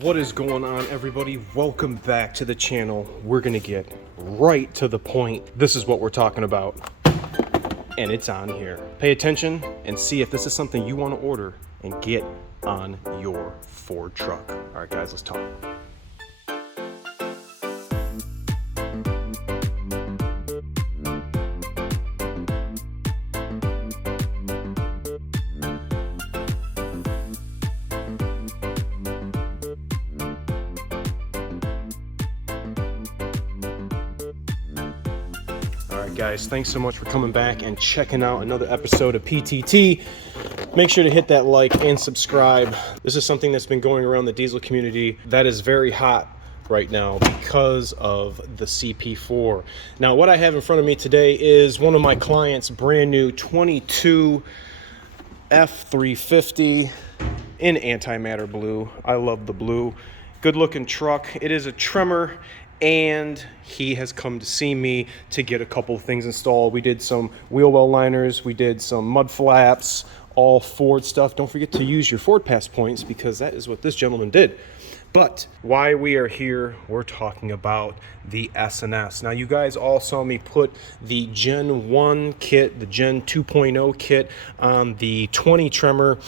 What is going on, everybody? Welcome back to the channel. We're gonna get right to the point. This is what we're talking about, and it's on here. Pay attention and see if this is something you want to order and get on your Ford truck. All right, guys, let's talk. Guys, thanks so much for coming back and checking out another episode of PTT. Make sure to hit that like and subscribe. This is something that's been going around the diesel community that is very hot right now because of the CP4. Now, what I have in front of me today is one of my clients' brand new 22 F350 in antimatter blue. I love the blue. Good looking truck. It is a Tremor, and he has come to see me to get a couple of things installed. We did some wheel well liners, we did some mud flaps, all Ford stuff. Don't forget to use your Ford Pass points because that is what this gentleman did. But why we are here, we're talking about the S&S. Now, you guys all saw me put the Gen 1 kit, the Gen 2.0 kit on the 20 Tremor,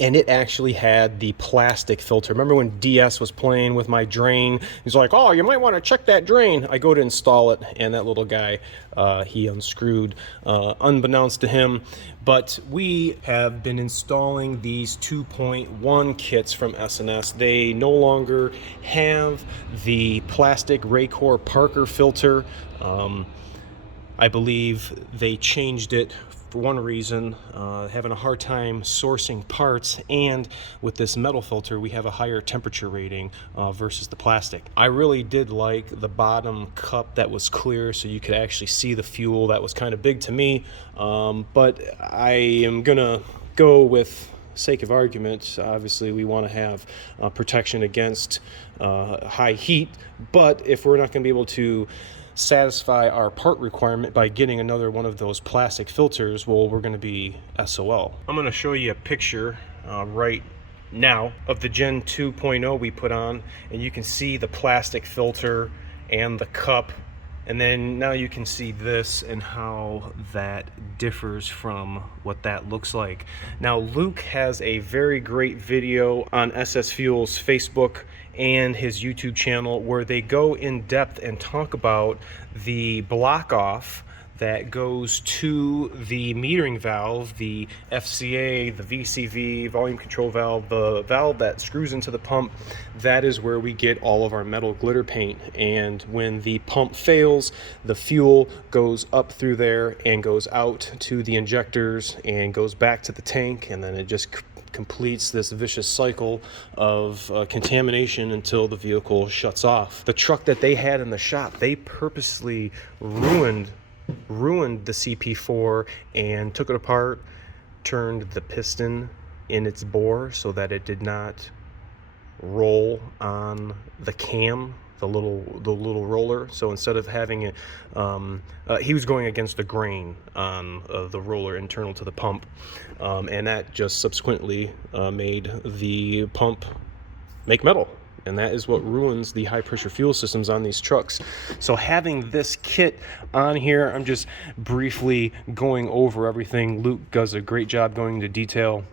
and it actually had the plastic filter. Remember when DS was playing with my drain? He's like, oh, you might want to check that drain. I go to install it, and that little guy, he unscrewed, unbeknownst to him. But we have been installing these 2.1 kits from S&S. They no longer have the plastic Raycor Parker filter. I believe they changed it for one reason, having a hard time sourcing parts, and with this metal filter we have a higher temperature rating versus the plastic. I really did like the bottom cup that was clear so you could actually see the fuel. That was kind of big to me, but I am gonna go with sake of argument. Obviously we want to have protection against high heat, but if we're not going to be able to satisfy our part requirement by getting another one of those plastic filters, well, we're going to be SOL. I'm going to show you a picture right now of the Gen 2.0 we put on, and you can see the plastic filter and the cup, and then now you can see this and how that differs from what that looks like. Now, Luke has a very great video on SS Fuel's Facebook and his YouTube channel where they go in depth and talk about the block off that goes to the metering valve, the FCA, the VCV, volume control valve, the valve that screws into the pump. That is where we get all of our metal glitter paint. And when the pump fails, the fuel goes up through there and goes out to the injectors and goes back to the tank, and then it just completes this vicious cycle of contamination until the vehicle shuts off. The truck that they had in the shop, they purposely ruined the CP4 and took it apart, turned the piston in its bore so that it did not roll on the cam, the little roller. So instead of having it, he was going against the grain on the roller internal to the pump, and that just subsequently made the pump make metal. And that is what ruins the high pressure fuel systems on these trucks. So having this kit on here, I'm just briefly going over everything. Luke does a great job going into detail.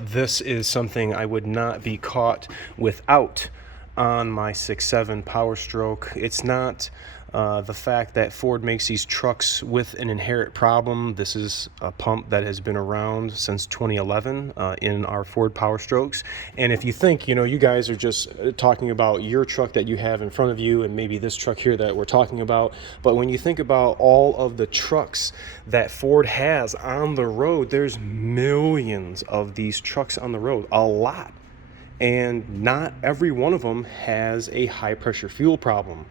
This is something I would not be caught without on my 6.7 Powerstroke. It's not the fact that Ford makes these trucks with an inherent problem. This is a pump that has been around since 2011 in our Ford Powerstrokes. And if you think, you guys are just talking about your truck that you have in front of you and maybe this truck here that we're talking about, but when you think about all of the trucks that Ford has on the road, there's millions of these trucks on the road, a lot. And not every one of them has a high pressure fuel problem.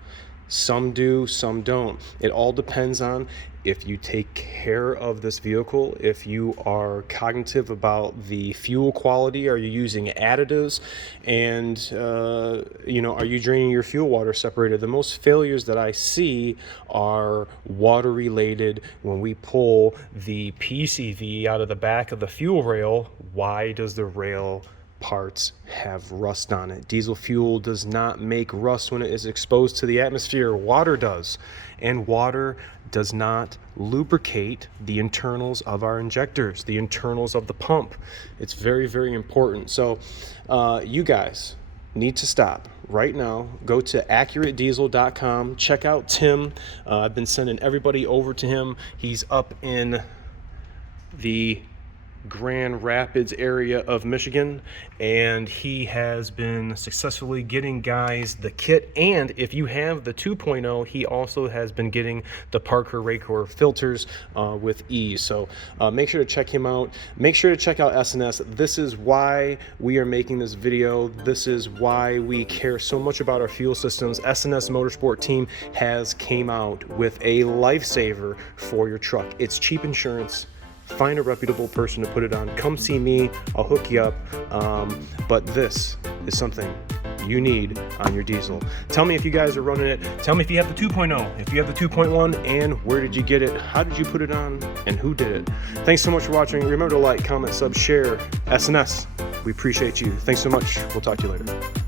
Some do, some don't. It all depends on if you take care of this vehicle, if you are cognitive about the fuel quality, are you using additives, and are you draining your fuel water separator? The most failures that I see are water related. When we pull the PCV out of the back of the fuel rail, why does the rail parts have rust on it. Diesel fuel does not make rust when it is exposed to the atmosphere. Water does, and water does not lubricate the internals of our injectors, the internals of the pump. It's very, very important. So you guys need to stop right now. Go to accuratediesel.com. Check out Tim. I've been sending everybody over to him. He's up in the Grand Rapids area of Michigan, and he has been successfully getting guys the kit. And if you have the 2.0, he also has been getting the Parker Racor filters with ease. So make sure to check him out. Make sure to check out SNS. This is why we are making this video. This is why we care so much about our fuel systems. SNS Motorsport team has came out with a lifesaver for your truck. It's cheap insurance. Find a reputable person to put it on. Come see me. I'll hook you up. But this is something you need on your diesel. Tell me if you guys are running it. Tell me if you have the 2.0, if you have the 2.1, and where did you get it? How did you put it on? And who did it? Thanks so much for watching. Remember to like, comment, sub, share. SNS. We appreciate you. Thanks so much. We'll talk to you later.